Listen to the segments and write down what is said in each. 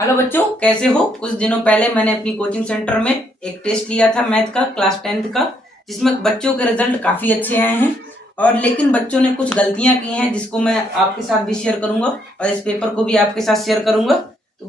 Hello बच्चों, कैसे हो। कुछ दिनों पहले मैंने अपनी कोचिंग सेंटर में एक टेस्ट लिया था मैथ का, क्लास 10th का, जिसमें बच्चों के रिजल्ट काफी अच्छे आए हैं। और लेकिन बच्चों ने कुछ गलतियां की हैं जिसको मैं आपके साथ भी शेयर करूंगा और इस पेपर को भी आपके साथ शेयर करूंगा। तो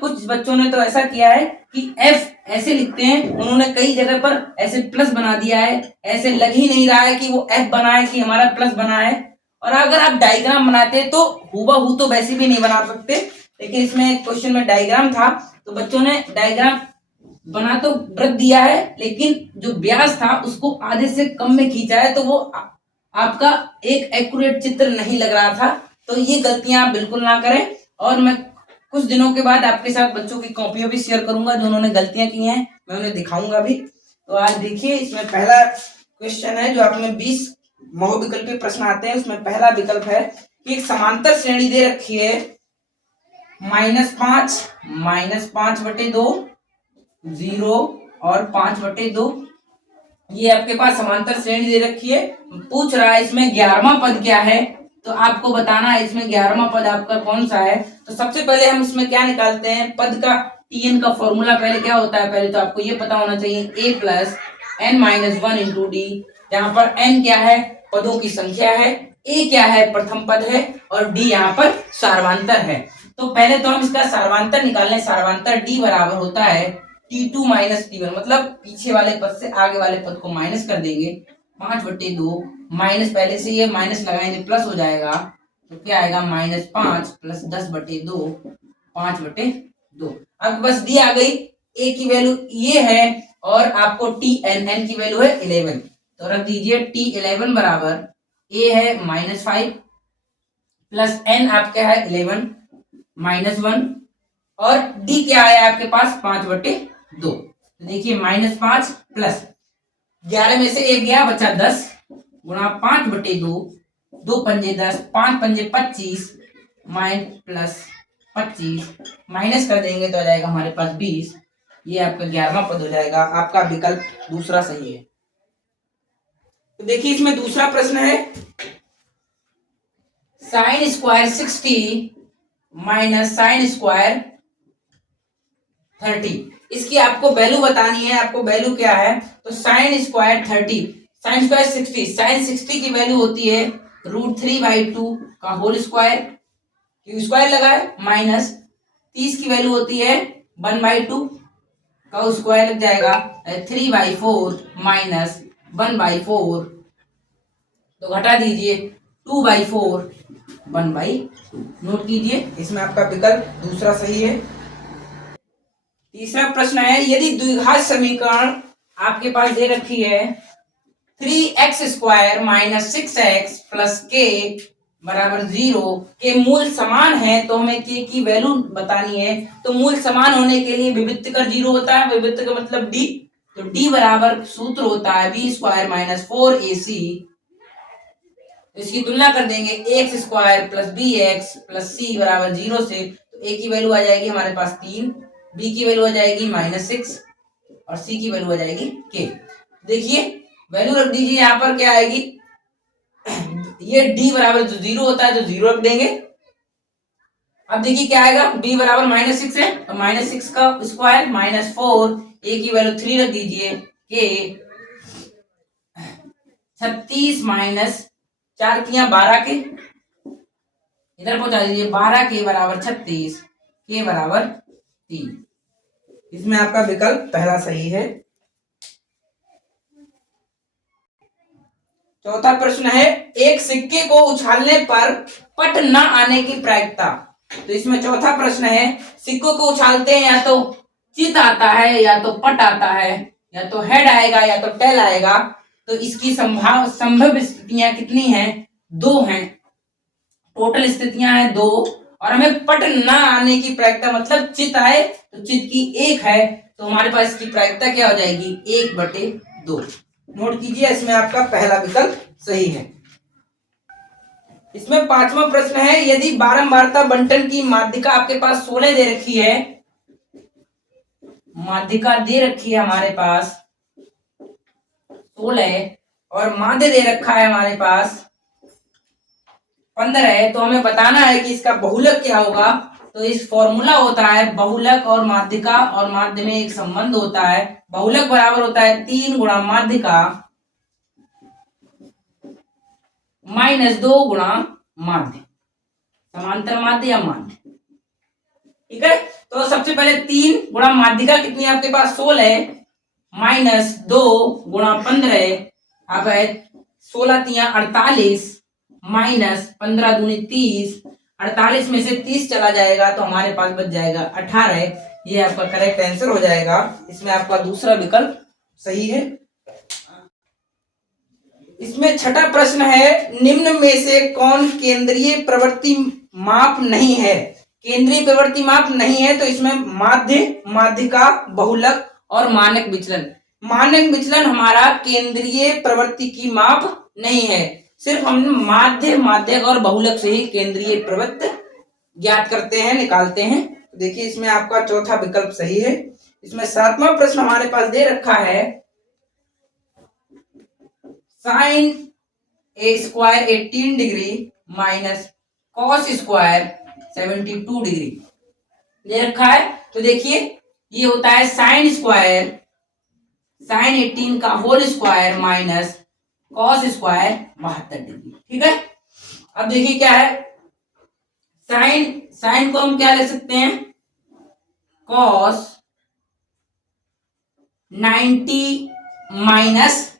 कुछ बच्चों ने तो ऐसा किया है कि एफ ऐसे लिखते हैं, उन्होंने कई जगह पर ऐसे प्लस बना दिया है। ऐसे लग ही नहीं रहा है कि वो एफ बना है कि हमारा प्लस बना है। और अगर आप डायग्राम बनाते तो हूबहू तो वैसे भी नहीं बना सकते, लेकिन इसमें क्वेश्चन में डायग्राम था तो बच्चों ने डायग्राम बना तो वृत्त दिया है, लेकिन जो व्यास था उसको आधे से कम में खींचा है, तो वो आपका एक एक्यूरेट चित्र नहीं लग रहा था। तो ये गलतियां आप बिल्कुल ना करें। और मैं कुछ दिनों के बाद आपके साथ बच्चों की कॉपियां भी शेयर करूंगा, जो उन्होंने गलतियां की हैं मैं उन्हें दिखाऊंगा भी। तो आज देखिए, इसमें पहला क्वेश्चन है जो आप में 20 बहुविकल्पीय प्रश्न आते हैं। उसमें पहला विकल्प है कि एक समांतर श्रेणी दे रखी है -5 0 और 5/2। ये आपके पास समांतर श्रेणी दे रखी है। पूछ रहा है इसमें 11वां पद क्या है, तो आपको बताना है इसमें 11वां पद आपका कौन सा है। तो सबसे पहले हम इसमें क्या निकालते हैं, पद का टीएन का फॉर्मूला पहले क्या होता है। पहले तो आपको ये पता होना चाहिए a plus n minus 1 into D, जहां पर n क्या है, पदों की संख्या है, a क्या है, प्रथम पद है, और d यहाँ पर सार्वधातर है। तो पहले तो हम इसका सार्वधातर निकालें। सार्वधातर d बराबर होता है T2 माइनस T1, मतलब पीछे वाले पद से आगे वाले पद को माइनस कर देंगे। 5/2 माइनस, पहले से ये माइनस लगाएंगे प्लस हो जाएगा, तो क्या आएगा -5 प्लस 10/2 5/2। अब बस डी आ गई, ए की वैल्यू ये है और आपको टी एन की वैल्यू है 11। तो रख दीजिए T11 बराबर ए है -5 प्लस n आपका है 11 -1, और d क्या है आपके पास 5/2। तो देखिए -5 प्लस 11 में से 1 गया, बचा 10 गुणा 5/2, 2 पंजे 10, 5 पंजे 25 प्लस 25 माइनस कर देंगे तो आ जाएगा हमारे पास 20। ये आपका 11वां पद हो जाएगा। आपका विकल्प दूसरा सही है। तो देखिए इसमें दूसरा प्रश्न है, sign square 60 minus sign square 30, इसकी आपको वैल्यू बतानी है। आपको वैल्यू क्या है, तो sine square 30, sine square 60, sine 60 की वैल्यू होती है √3/2 का होल स्क्वायर, क्यों स्क्वायर लगा है, माइनस 30 की वैल्यू होती है 1/2 का स्क्वायर लग जाएगा 3/4 माइनस 1/4, तो घटा दीजिए 2/4 1/2। नोट कीजिए, इसमें आपका विकल्प दूसरा सही है। तीसरा प्रश्न है, यदि द्विघात समीकरण आपके पास दे रखी है 3x² minus 6x plus k बराबर 0 के मूल समान है, तो हमें k की वैल्यू बतानी है। तो मूल समान होने के लिए विवित्त कर 0 होता है, विवित्त का मतलब d, तो d बराबर सूत्र होता है b² माइनस 4ac। इसकी तुलना कर देंगे ax² plus bx plus c बराबर 0 से, तो a की वैल्यू आ जाएगी हमारे पास 3, b की वैल्यू आ जाएगी -6 और c की वैल्यू आ जाएगी k। देखिए वैल्यू रख दीजिए, यहाँ पर क्या आएगी, ये d बराबर जो 0 होता है तो 0 रख देंगे। अब देखिए क्या आएगा, b बराबर -6 है तो -6 का स्क्वायर -4, a की वैल्यू 3 रख दीजिए, k 36 माइनस 4 किया 12 के, इधर पहुंचा दीजिए 12 के बराबर 36, के बराबर 3। इसमें आपका विकल्प पहला सही है। चौथा प्रश्न है, एक सिक्के को उछालने पर पट न आने की प्रायिकता। तो इसमें चौथा प्रश्न है, सिक्कों को उछालते हैं या तो चित आता है या तो पट आता है, या तो हेड आएगा या तो टेल आएगा। तो इसकी संभव स्थितियां कितनी हैं, 2 हैं। टोटल स्थितियां हैं 2, और हमें पट ना आने की प्रायिकता मतलब चित आए तो चित की 1 है, तो हमारे पास इसकी प्रायिकता क्या हो जाएगी 1/2। नोट कीजिए, इसमें आपका पहला विकल्प सही है। इसमें पांचवा प्रश्न है, यदि बारंबारता बंटन की माध्यिका आपके पास 16 दे रखी है, माध्यिका दे रखी है हमारे पास 16 और माध्य दे रखा है हमारे पास 15 है, तो हमें बताना है कि इसका बहुलक क्या होगा। तो इस फॉर्मूला होता है बहुलक और माध्यिका, और माध्य में एक संबंध होता है। बहुलक बराबर होता है 3 गुणा माध्यिका माइनस 2 गुणा माध्य, समांतर माध्य या माध्य। ठीक है, तो सबसे पहले 3 गुणा माध्यिका कितनी है आपके पास 16 माइनस 2 गुणा 15, अब है 16 तिया 48 माइनस 15 दूनी 30, 48 में से 30 चला जाएगा तो हमारे पास बच जाएगा 18। ये आपका करेक्ट आंसर हो जाएगा। इसमें आपका दूसरा विकल्प सही है। इसमें छठा प्रश्न है, निम्न में से कौन केंद्रीय प्रवृत्ति माप नहीं है? केंद्रीय प्रवृत्ति माप नहीं है तो इसमें माध्य, माध्यिका, बहुलक और मानक विचलन। मानक विचलन हमारा केंद्रीय प्रवृत्ति की माप नहीं है, सिर्फ हम माध्य, माध्यक और बहुलक से ही केंद्रीय प्रवृत्ति ज्ञात करते हैं, निकालते हैं। तो देखिए इसमें आपका चौथा विकल्प सही है। इसमें 7वां प्रश्न हमारे पास दे रखा है, sine a square 18 degree minus cos square 72 degree दे रखा है। तो देखिए ये होता है साइन स्क्वायर, साइन 18 का whole square minus cos square 72 degree. ठीक है, अब देखिए क्या है, साइन को हम क्या ले सकते हैं, कॉस 90 माइनस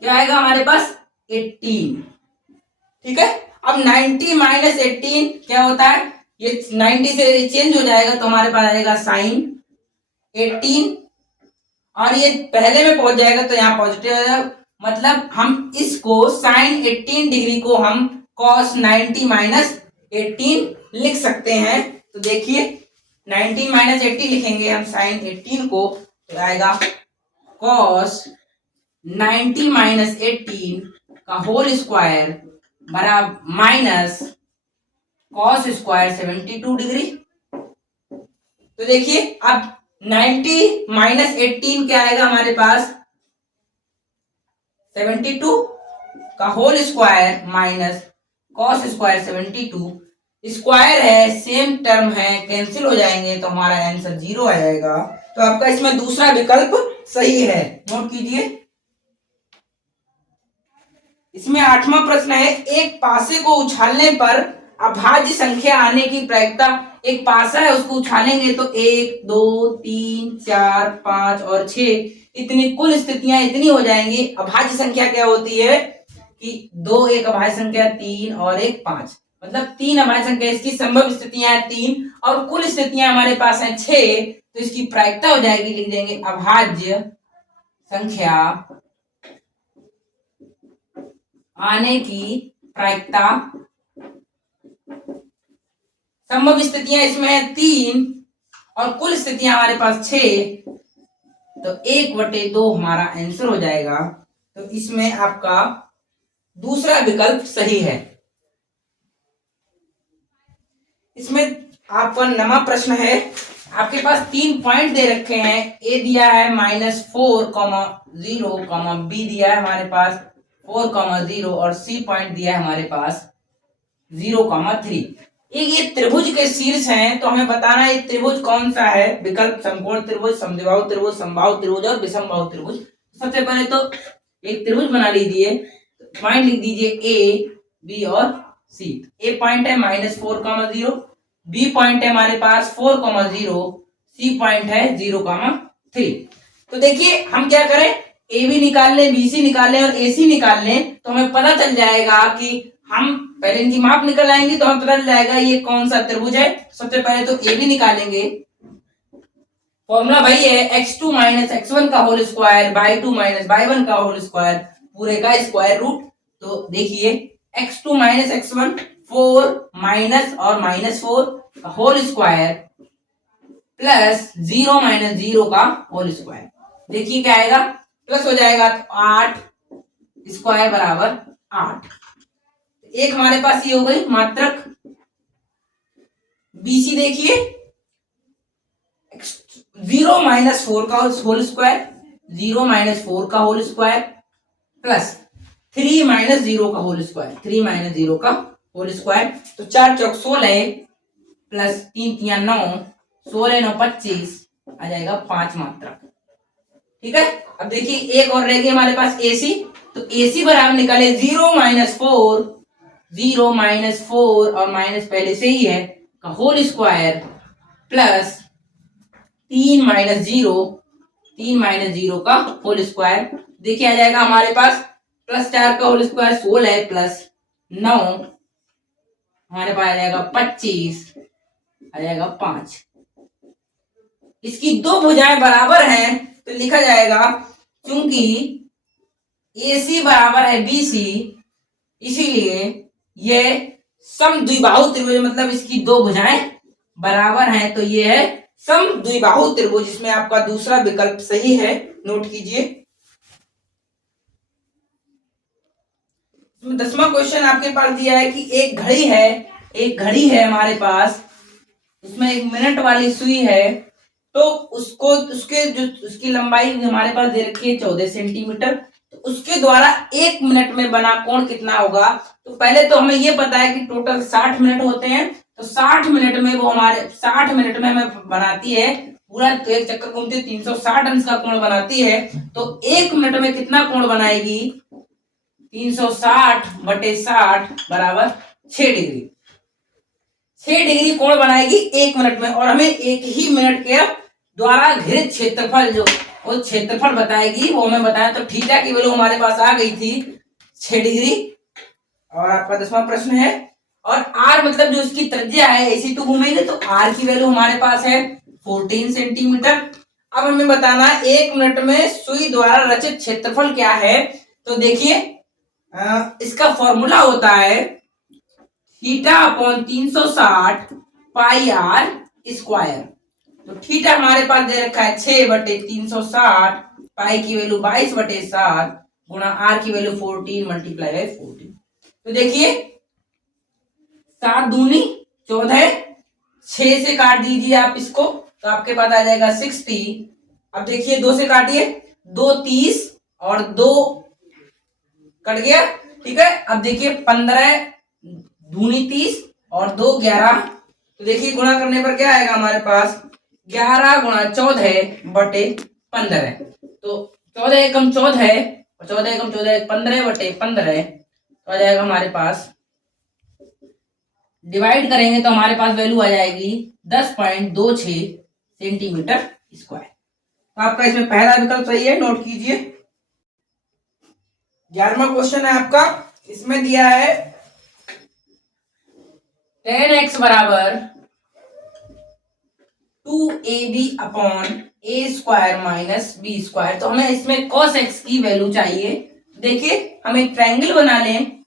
क्या आएगा हमारे पास 18। ठीक है, अब 90 माइनस 18 क्या होता है, ये 90 से चेंज हो जाएगा तो हमारे पास आएगा साइन 18, और ये पहले में पहुंच जाएगा तो यहाँ पॉजिटिव आ जाएगा। मतलब हम इसको साइन 18 डिग्री को हम कॉस 90 माइनस 18 लिख सकते हैं। तो देखिए 90 माइनस 80 लिखेंगे हम साइन 18 को, तो आएगा कॉस 90 माइनस 18 का होल स्क्वायर बराबर माइनस कॉस स्क्वायर 72 डिग्री। तो देखिए अब 90 माइनस 18 क्या आएगा हमारे पास 72 का whole square minus cos square 72, square है, सेम टर्म है, कैंसिल हो जाएंगे तो हमारा आंसर 0 आ जाएगा। तो आपका इसमें दूसरा विकल्प सही है, नोट कीजिए। इसमें 8वां प्रश्न है, एक पासे को उछालने पर अभाज्य संख्या आने की प्रायिकता। एक पासा है उसको उछालेंगे तो 1 2 3 4 5 और 6 इतनी कुल स्थितियां इतनी हो जाएंगी। अभाज्य संख्या क्या होती है कि 2 एक अभाज्य संख्या, 3 और 1 5, मतलब 3 अभाज्य संख्या, इसकी संभव स्थितियां हैं 3 और कुल स्थितियां हमारे पास हैं 6, तो इसकी प्रायिकता हो जाएगी, लिख देंगे अभाज्य संख्या आने की प्रायिकता। संभव स्थितियां इसमें है 3 और कुल स्थितियां हमारे पास 6, तो 1/2 हमारा आंसर हो जाएगा। तो इसमें आपका दूसरा विकल्प सही है। इसमें आपका 9वां प्रश्न है, आपके पास 3 पॉइंट दे रखे हैं, ए दिया है -4,0, बी दिया है हमारे पास 4,0 और सी पॉइंट दिया है हमारे पास 0,3। ये त्रिभुज के शीर्ष हैं, तो हमें बताना है ये त्रिभुज कौन सा है। विकल्प समकोण त्रिभुज, समद्विबाहु त्रिभुज, समबाहु त्रिभुज और विषमबाहु त्रिभुज। सबसे पहले तो एक त्रिभुज बना लीजिए, पॉइंट लिख दीजिए ए, बी और सी। ए पॉइंट है -4,0, बी पॉइंट है हमारे पास 4,0, सी पॉइंट है 0,3। तो देखिए हम क्या करें, ए बी निकाल लें, बी सी निकाल लें और ए सी निकाल लें, तो हमें पता चल जाएगा कि हम पहले इनकी माप निकल आएंगी तो हमें पता चल जाएगा ये कौन सा त्रिभुज है। सबसे पहले तो ए बी निकालेंगे, फॉर्मूला वही है x2 माइनस x1 का whole square y 2 minus y 1 का होल स्क्वायर पूरे का स्क्वायर रूट। तो देखिए x2 माइनस x1 4 माइनस और -4 का होल स्क्वायर प्लस 0 माइनस 0 का होल स्क्वायर। देखिए क्या आएगा, प्लस हो जाएगा तो 8 स्क्वायर बराबर 8। एक हमारे पास ये हो गई मात्रक। बीसी देखिए 0 माइनस 4 का होल स्क्वायर, 0 माइनस 4 का होल स्क्वायर प्लस 3 माइनस 0 का होल स्क्वायर, 3 माइनस 0 का होल स्क्वायर। तो 4 चौक 16 प्लस 3 तिया 9, 16 9 25 आ जाएगा 5 मात्रक। ठीक है। अब देखिए एक और रह गई हमारे पास AC। तो AC बराबर निकाले 0 - 4, 0 - 4 और माइनस पहले से ही है का होल स्क्वायर प्लस 3 - 0, 3 - 0 का होल स्क्वायर। देखिए आ जाएगा हमारे पास प्लस 4 का होल स्क्वायर 16 प्लस 9 हमारे पास आ जाएगा 25, आ जाएगा 5। इसकी दो भुजाएं बराबर हैं तो लिखा जाएगा क्योंकि AC बराबर है BC, इसीलिए ये समद्विबाहु त्रिभुज, मतलब इसकी दो भुजाएं बराबर हैं तो ये है समद्विबाहु त्रिभुज। इसमें आपका दूसरा विकल्प सही है, नोट कीजिए। 10वां क्वेश्चन आपके पास दिया है कि एक घड़ी है हमारे पास, उसमें 1 मिनट वाली सुई है, तो उसको उसकी लंबाई हमारे पास दे रखी है 14 सेंटीमीटर। तो उसके द्वारा 1 मिनट में बना कोण कितना होगा। तो पहले तो हमें ये पता है कि टोटल 60 मिनट होते हैं, तो 60 मिनट में वो हमारे 60 मिनट में हमें बनाती है पूरा, तो एक चक्कर घूमती 360 अंश का कोण बनाती है। तो 1 मिनट में कितना कोण बनाएगी, 360/60 बराबर 6 डिग्री। 6 डिग्री कोण बनाएगी 1 मिनट में। और हमें एक ही मिनट के द्वारा घिरित क्षेत्रफल, जो वो क्षेत्रफल बताएगी वो हमें बताया। तो थीटा की वैल्यू हमारे पास आ गई थी 6 डिग्री। और आपका 10वां प्रश्न है, और आर मतलब जो इसकी त्रिज्या है AC तो घूमेंगे, तो आर की वैल्यू हमारे पास है 14 सेंटीमीटर। अब हमें बताना 1 मिनट में सुई द्वारा रचित क्षेत्रफल क्या है। तो देखिए इसका फॉर्मूला होता है θ/360 पाई r स्क्वायर। तो थीटा हमारे पास दे रखा है 6/360, पाई की वैल्यू 22/7 गुणा r की वैल्यू 14 × 14। तो देखिए 7 दूनी 14, 6 से काट दीजिए आप इसको, तो आपके पास आ जाएगा 60। अब देखिए 2 से काटिए, 2 30 और 2 कट गया। ठीक है। अब देखिए 15 दूनी 30 और 2 11। तो देखिए गुणा करने पर क्या आएगा हमारे पास, 11 × 14/15। तो 14 एकम 14 और 14 एकम 14 15/15। तो आ जाएगा हमारे पास, डिवाइड करेंगे तो हमारे पास वैल्यू आ जाएगी 10.26 सेंटीमीटर स्क्वायर। तो आपका इसमें पहला विकल्प सही है, नोट कीजिए। 11वां क्वेश्चन है आपका, इसमें दिया है 10x बराबर 2ab/a² - b²। तो हमें इसमें cos x की वैल्यू चाहिए। देखिए हम एक ट्रायंगल बना लें,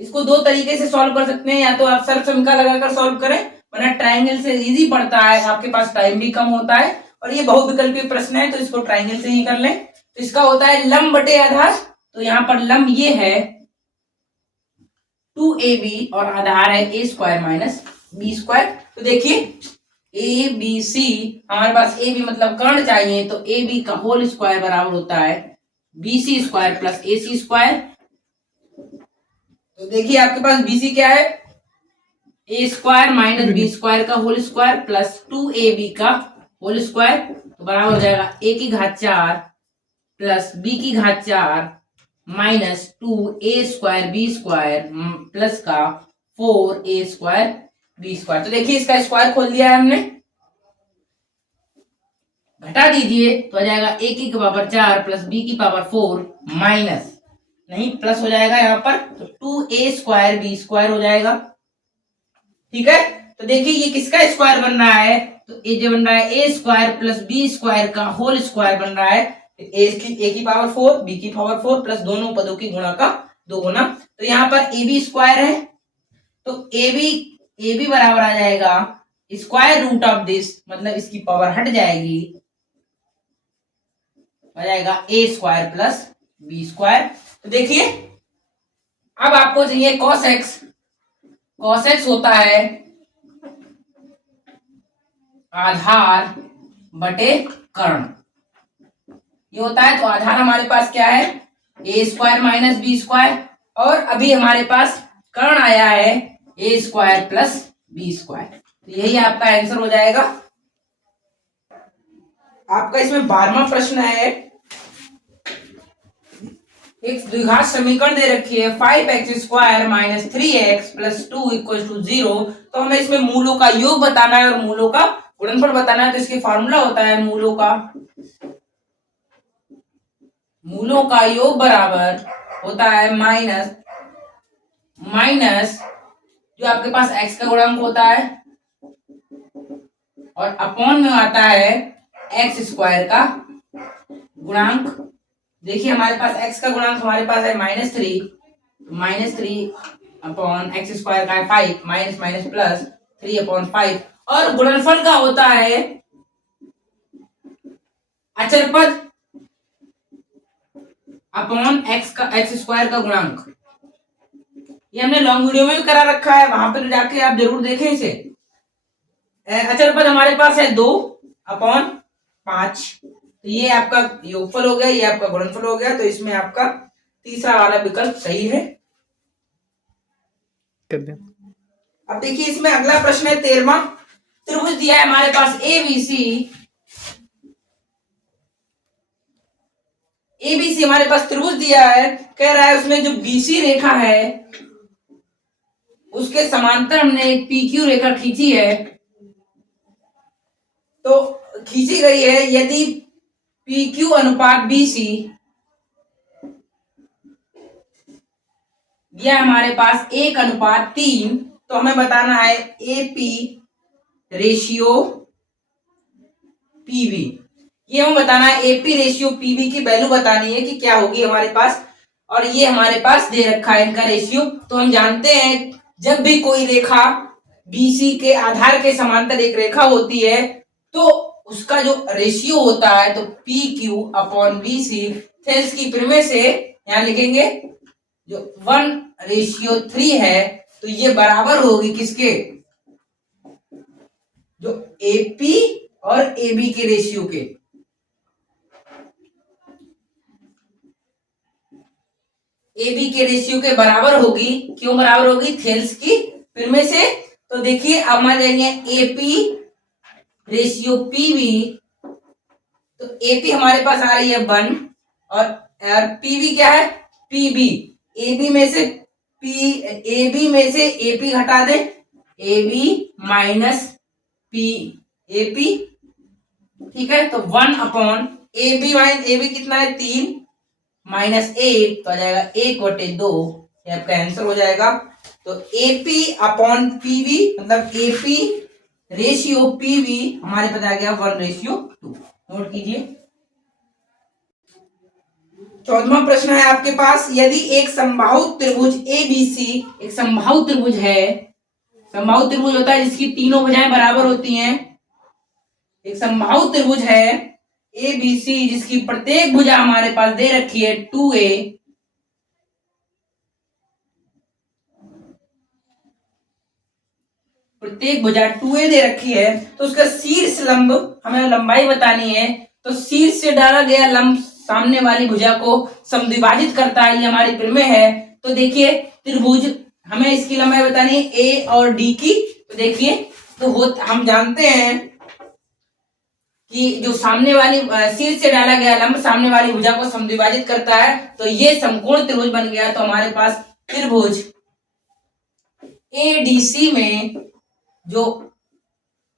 इसको दो तरीके से सॉल्व कर सकते हैं, या तो आप सर्व समीकरण लगाकर सॉल्व करें, वरना ट्रायंगल से इजी पड़ता है, आपके पास टाइम भी कम होता है और ये बहुविकल्पीय प्रश्न है, तो इसको ट्रायंगल से ही कर लें। तो इसका होता है लंब बटे आधार। तो यहाँ पर लंब ये है 2ab और आधार है a² - b²। तो देखिए ABC, हमारे पास AB मतलब कर्ण चाहिए, तो AB का होल स्क्वायर बराबर होता है BC² + AC²। तो देखिए आपके पास BC क्या है, a² - b² का होल स्क्वायर प्लस 2ab का होल स्क्वायर, तो बराबर हो जाएगा a⁴ plus b⁴ minus 2a² b² plus का 4a² b²। तो देखिए इसका स्क्वायर खोल दिया है हमने, घटा दीजिए तो आ जाएगा a⁴ प्लस b⁴ माइनस, नहीं प्लस हो जाएगा यहाँ पर, तो 2a² b² हो जाएगा। ठीक है। तो देखिए ये किसका स्क्वायर बन रहा है, तो ये जो बन रहा है a² प्लस b² का होल स्क्वायर बन रहा है, a⁴ b⁴ प्लस दोनों पदों की गुणा का 2 गुना। तो यहाँ पर ab² है, तो ab बराबर आ जाएगा स्क्वायर रूट ऑफ दिस, मतलब इसकी पावर हट जाएगी, आ जाएगा a² प्लस b²। तो देखिए अब आपको चाहिए cos x। cos x होता है आधार बटे कर्ण, ये होता है। तो आधार हमारे पास क्या है, a² - b², और अभी हमारे पास कर्ण आया है ए स्क्वायर प्लस बी स्क्वायर। तो यही आपका आंसर हो जाएगा। आपका इसमें 12वां प्रश्न है, एक द्विघात समीकरण दे रखी है 5x² minus 3x plus 2 equal to 0। तो हमें इसमें मूलों का योग बताना है और मूलों का गुणनफल बताना है। तो इसके फॉर्मूला होता है मूलों का योग बराबर होता है माइनस जो आपके पास x का गुणांक होता है और अपॉन में आता है x² का गुणांक। देखिए हमारे पास x का गुणांक हमारे पास है -3 अपॉन x² का है 5 माइनस माइनस प्लस 3 अपॉन 5 और गुणनफल का होता है अचर पद अपॉन x² का गुणांक। ये हमने लॉन्ग वीडियो में भी करा रखा है, वहां पर जाके आप जरूर देखें इसे। अचर पद हमारे पास है 2 अपॉन 5। तो ये आपका योगफल हो गया, ये आपका गुणनफल हो गया। तो इसमें आपका तीसरा वाला विकल्प सही है। अब देखिए इसमें अगला प्रश्न है 13वां। त्रिभुज दिया है हमारे पास एबीसी हमारे पास त्रिभुज दिया है। कह रहा है उसमें जो बीसी रेखा है उसके समांतर हमने एक पीक्यू रेखा खींची है। तो खींची गई है यदि PQ अनुपात BC दिया हमारे पास 1:3, तो हमें बताना है AP रेशियो PV। ये हमें बताना है AP रेशियो PV की वैल्यू बतानी है कि क्या होगी हमारे पास। और ये हमारे पास दे रखा है इनका रेशियो। तो हम जानते हैं जब भी कोई रेखा BC के आधार के समांतर एक रेखा होती है तो उसका जो रेशियो होता है तो PQ अपॉन BC थे इसकी प्रीमे से यहां लिखेंगे जो 1:3 है। तो ये बराबर होगी किसके, जो AP और AB के रेशियो के। AB के रेशियो के बराबर होगी। क्यों बराबर होगी, थेल्स की प्रीमे से। तो देखिए अब मान जाएंगे AP रेशियो PV। तो AP हमारे पास आ रही है 1 और PV क्या है PB। AB में से AP घटा दे, AB माइनस AP, ठीक है। तो 1 अपॉन AB माइनस AB कितना है 3 माइनस 8 तो आ जाएगा 1/2। ये आपका आंसर हो जाएगा। तो AP अपॉन PV मतलब AP रेशियो PV हमारे पास आ गया 1:2। नोट कीजिए। 14वां प्रश्न है आपके पास, यदि एक समबाहु त्रिभुज ABC एक समबाहु त्रिभुज है, समबाहु त्रिभुज होता है जिसकी तीनों भुजाएं बराबर होती हैं। एक समबाहु त्रिभुज है ABC जिसकी प्रत्येक भुजा हमारे पास दे रखी है 2a, प्रत्येक भुजा 2a दे रखी है। तो उसका शीर्ष लंब हमें लंबाई बतानी है। तो शीर्ष से डाला गया लंब सामने वाली भुजा को समद्विभाजित करता है। ये हमारी प्रीमे है। तो देखिए त्रिभुज हमें इसकी लंबाई बतानी है A और D की। तो देखिए तो हम जानते हैं कि जो सामने वाली शीर्ष से डाला गया लंब सामने वाली भुजा को समद्विभाजित करता है। तो ये समकोण त्रिभुज बन गया। तो हमारे पास त्रिभुज ADC में जो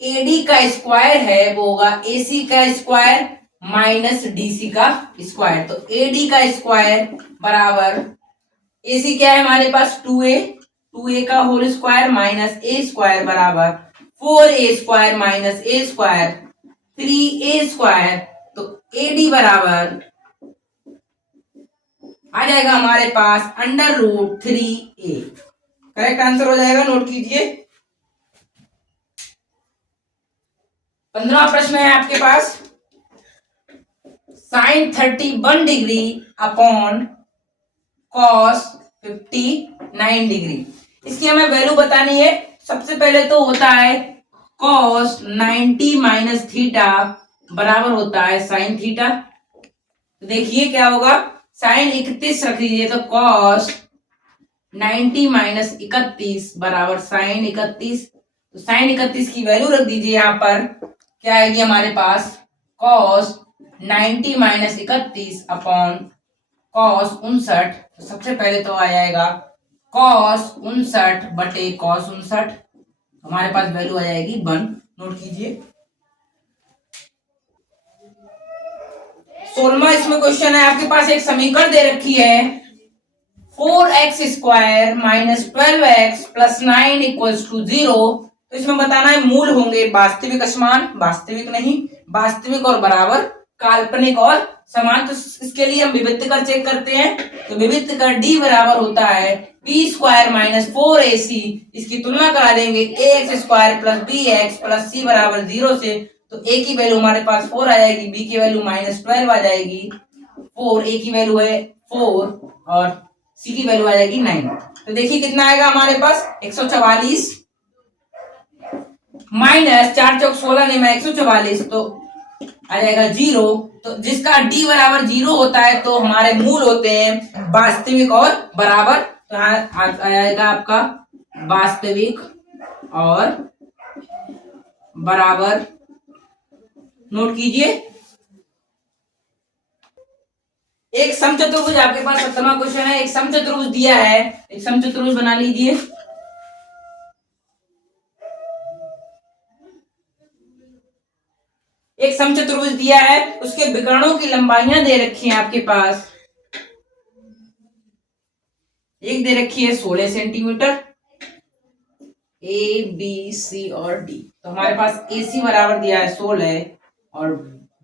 AD का स्क्वायर है वो होगा AC का स्क्वायर माइनस DC का स्क्वायर। तो AD का स्क्वायर बराबर AC क्या है हमारे पास 2a का whole square minus A square बराबर 4a square minus A square 3a square. तो AD बराबर आ जाएगा हमारे पास √3a। करेक्ट आंसर हो जाएगा। नोट कीजिए। 15वां प्रश्न है आपके पास, sin 31 degree upon cos 59 degree. इसकी हमें वैल्यू बतानी है। सबसे पहले तो होता है cos 90 माइनस थीटा बराबर होता है sin थीटा। तो देखिए क्या होगा, sin 31 रख दीजिए तो cos 90 माइनस 31 बराबर साइन 31। तो साइन 31 की वैल्यू रख दीजिए यहाँ पर, क्या आएगी हमारे पास कॉस 90 माइनस 31 अपॉन कॉस 59। तो सबसे पहले तो आ जाएगा कॉस 59 बटे कॉस 59, हमारे पास वैल्यू आ जाएगी 1। नोट कीजिए। 16वां इसमें क्वेश्चन है, आपके पास एक समीकरण दे रखी है 4x square minus 12x plus 9 equals to 0। तो इसमें बताना है मूल होंगे वास्तविक असमान, वास्तविक नहीं, वास्तविक और बराबर, काल्पनिक और समान। तो इसके लिए हम विविध कर चेक करते हैं। तो विविध कर d बराबर होता है p स्क्वायर माइनस 4ac, इसकी तुलना करा देंगे ax square plus bx plus c बराबर 0 से। तो a की वैल्यू हमारे पास 4 आ जाएगी, b की वैल्यू माइनस 12 आ जाएगी, 4 a की वैल्यू है 4 और c की वैल्यू आ जाएगी 9। तो देखिए कितना आएगा हमारे पास 144 माइनस 4 चौक 16 नहीं, 144 तो आ जाएगा 0। तो जिसका d बराबर 0 होता है तो हमारे मूल होते हैं वास्तविक और बराबर। तो आ जाएगा आपका वास्तविक और बराबर। नोट कीजिए। एक समचतुर्भुज आपके पास 17वां क्वेश्चन है, एक समचतुर्भुज दिया है, एक समचतुर्भुज बना लीजिए। एक समचतुर्भुज दिया है, उसके विकर्णों की लंबाइयां दे रखी हैं आपके पास। एक दे रखी है 16 सेंटीमीटर, ए बी सी और डी। तो हमारे पास ए सी बराबर दिया है 16 और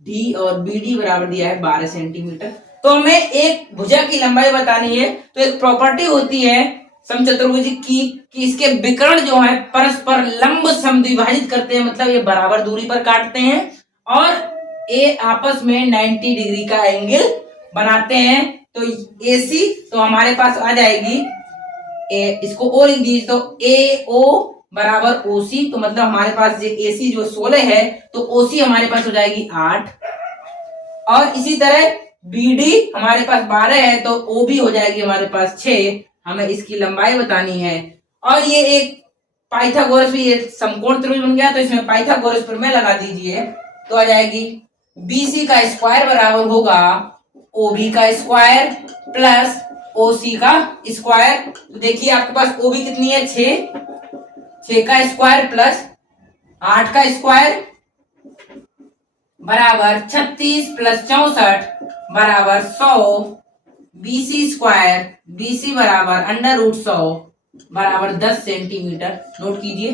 डी और बी डी बराबर दिया है 12 सेंटीमीटर। तो हमें एक भुजा की लंबाई बतानी है। तो एक प्रॉपर्टी होती है समचतुर्भुज की कि इसके विकर्ण जो है परस्पर लंब समद्विभाजित करते हैं, मतलब ये बराबर दूरी पर काटते हैं और ये आपस में 90 डिग्री का एंगल बनाते हैं। तो AC तो हमारे पास आ जाएगी इसको ओ लिख दीजिए, तो AO बराबर OC। तो मतलब हमारे पास जो AC जो 16 है तो OC हमारे पास हो जाएगी 8। और इसी तरह BD हमारे पास 12 है तो OB हो जाएगी हमारे पास 6। हमें इसकी लंबाई बतानी है। और ये एक पाइथागोरस भी एक समकोण त्रिभुज बन गया, तो इसमें पाइथागोरस प्रमेय लगा दीजिए। तो आ जाएगी BC का स्क्वायर बराबर होगा OB का स्क्वायर प्लस OC का स्क्वायर। तो देखिए आपके पास OB कितनी है 6 का स्क्वायर प्लस 8 का स्क्वायर बराबर 36 प्लस 64 बराबर 100। BC स्क्वायर BC बराबर √100 बराबर 10 सेंटीमीटर। नोट कीजिए।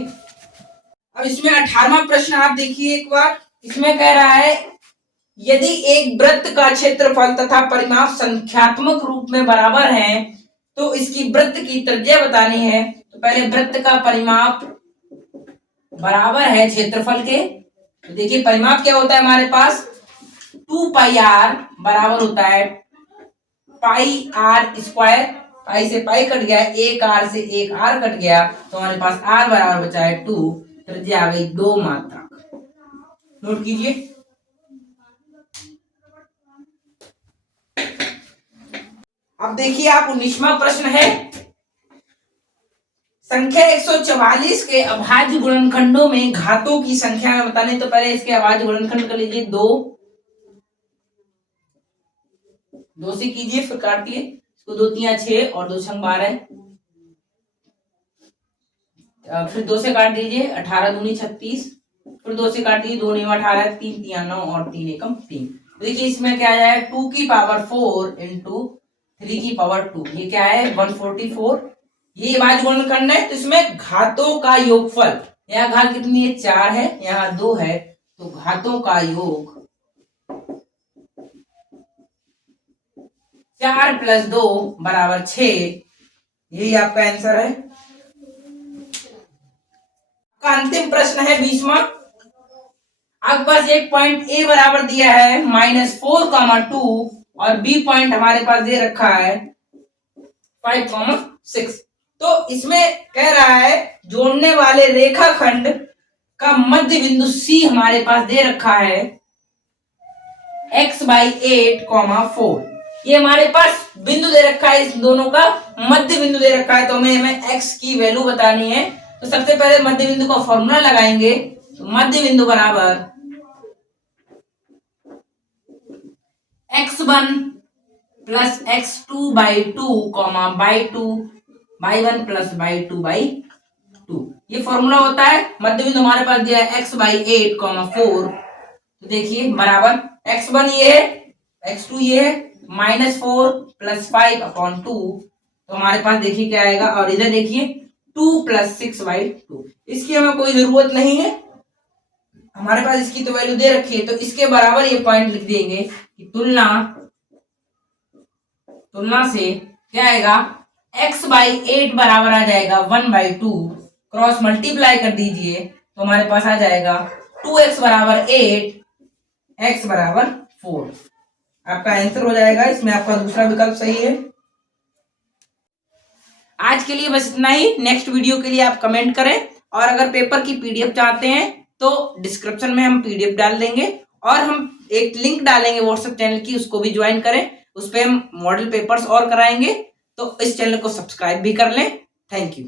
अब इसमें 18वां प्रश्न आप देखिए एक बार। इसमें कह रहा है यदि एक वृत्त का क्षेत्रफल तथा परिमाप संख्यात्मक रूप में बराबर है तो इसकी वृत्त की त्रिज्या बतानी है। तो पहले वृत्त का परिमाप बराबर है क्षेत्रफल के। तो देखिए परिमाप क्या होता है हमारे पास 2 पाई r बराबर होता है पाई r स्क्वायर। पाई से पाई कट गया, एक r से एक r कट गया, तो हमारे पास r बराबर बचा है 2, त्रिज्या आ गई 2 मात्रक। नोट कीजिए। अब देखिए आप 19वां प्रश्न है, संख्या 144 के अभाज्य गुणनखंडों में घातों की संख्या में बताने। तो पहले इसके अभाज्य गुणनखंड कर लीजिए 2 से कीजिए, फिर काटिए इसको, 2 3 6 और 2 6 12, फिर 2 से काट दीजिए 18 दूनी 36, फिर 2 से काट दीजिए 2 9 18, 3 3 9 और 3 एकम 3। देखिए इसमें क्या आया है 2 की पावर 4 इंटू 3 की पावर 2, ये क्या है 144। ये अभाज्य गुणनखंड है। तो इसमें घातों का योगफल, यहाँ घात कितनी है 4 है, यहाँ 2 है, तो घातों का योग 4 प्लस 2 बराबर 6। यही आपका आंसर है। का अंतिम प्रश्न है 20वां। आपके पास एक पॉइंट ए बराबर दिया है -4, 2 और बी पॉइंट हमारे पास दे रखा है 5, 6। तो इसमें कह रहा है जोड़ने वाले रेखाखंड का मध्य बिंदु C हमारे पास दे रखा है x/8, 4। ये हमारे पास बिंदु दे रखा है, इस दोनों का मध्य बिंदु दे रखा है, तो हमें x की वैल्यू बतानी है। तो सबसे पहले मध्य बिंदु का फॉर्मूला लगाएंगे। तो मध्य बिंदु बराबर x1 plus x2 by 2 comma by 2 by 1 plus by 2 by 2, ये फॉर्मूला होता है। मध्य बिंदु हमारे पास दिया है x बाई 8 कॉमा 4। तो देखिए बराबर x1 ये है, x2 ये है, -4 प्लस 5 अपॉन 2। तो हमारे पास देखिए क्या आएगा, और इधर देखिए 2 प्लस 6 बाई 2। इसकी हमें कोई जरूरत नहीं है, हमारे पास इसकी तो वैल्यू दे रखी है। तो इसके बराबर ये पॉइंट लिख देंगे कि तुलना से क्या आएगा, x बाई 8 बराबर आ जाएगा 1 बाई 2, क्रॉस मल्टीप्लाई कर दीजिए तो हमारे पास आ जाएगा 2x बराबर 8, x बराबर 4। आपका आंसर हो जाएगा, इसमें आपका दूसरा विकल्प सही है। आज के लिए बस इतना ही। नेक्स्ट वीडियो के लिए आप कमेंट करें, और अगर पेपर की पीडीएफ चाहते हैं तो डिस्क्रिप्शन में हम पीडीएफ डाल देंगे, और हम एक लिंक डालेंगे व्हाट्सएप चैनल की, उसको भी ज्वाइन करें। उस पर हम मॉडल पेपर्स और कराएंगे। तो इस चैनल को सब्सक्राइब भी कर लें। Thank you.